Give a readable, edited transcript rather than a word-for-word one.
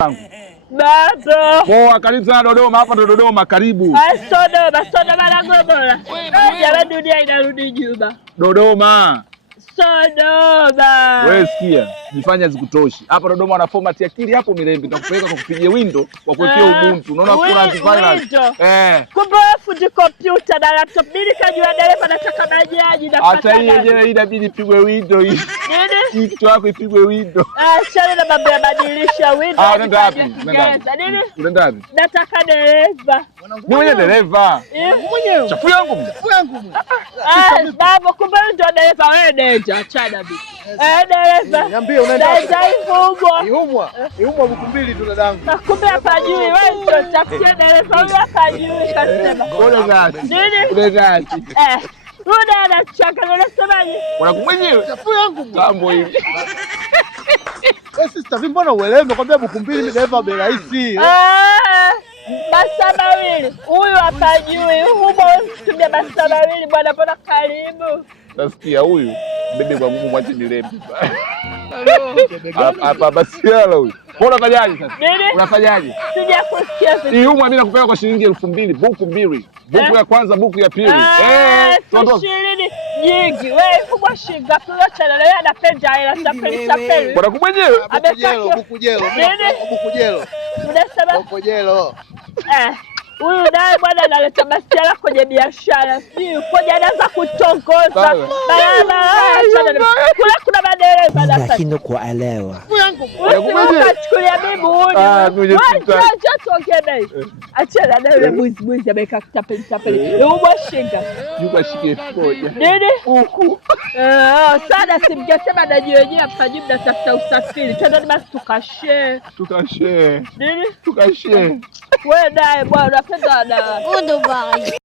Bado. Poa, karibu sana Dodoma. Hapa ndo Dodoma, karibu. Sodoma na Gomora. Jamani, dunia inarudi nyuma. Dodoma. Sodoma. Wewe sikia, jifanya zikutoshi. Hapa Dodoma wana format akili hapo Mirembe, nakupeleka kwa kupigia window kwa kuwekea Ubuntu. Unaona kuna antivirus. Kumbe fundi kompyuta na laptop. Nini kajua dereva nataka bajaji na hata hii yenyewe inabidi ipigwe window hii. Nini? Kitu yako ipigwe window. Shale na mambo ya badilisha window. Unaenda wapi? Nini? Unaenda wapi? Nataka dereva. Ni mwenye dereva. Mwenyewe. Chafu yangu. Baba, kumbe ndio dereva wewe deja, achana bibi. Dereva. Niambie unaenda wapi? Iumwa Bukumbili tu dadangu. Kumbe hapa juu wewe ndio tafutia dereva huyu hapa juu kasema. Nini? Unaenda Rudi anachaka unasemaje? Mwenyewe. Chafu yangu. Tambo hivi. Sister, mbona uelewe? Nakwambia Bukumbili ni dereva bei rahisi. Basa mawili. Huyu hapa juu, huko tumia basa mawili bwana, mbona karibu. Nasikia huyu bebe kwa Mungu mwache Mirembe. Hapa basi yala huyu. Unafanyaje sasa? Unafanyaje? Sijakusikia sasa. Hii humu mimi nakupeleka kwa shilingi 2000, buku mbili. Buku ya kwanza, buku ya pili. Shilingi nyingi. Wewe kubwa shilingi acha na yeye anapenda hela tapeli. Bwana kumwenyewe. Buku jelo. Unasema? Buku jelo. Huyu naye bwana analeta masiala kwenye biashara. Sio koja anaanza kutongoza. Kule kuna madereva na sasa. Lakini kuelewa. Unachukulia bibi huyu. Acha tokebe. Achana na yule mwizi ameka tapeli. Ubwa shinga. Yuko shike 1000. Nini? Huku. Sana simgesema na wenyewe hapa jibu na tafuta usafiri. Twende basi tukashare. Tukashare. Nini? Tukashare. Wewe naye bwana unapenda na.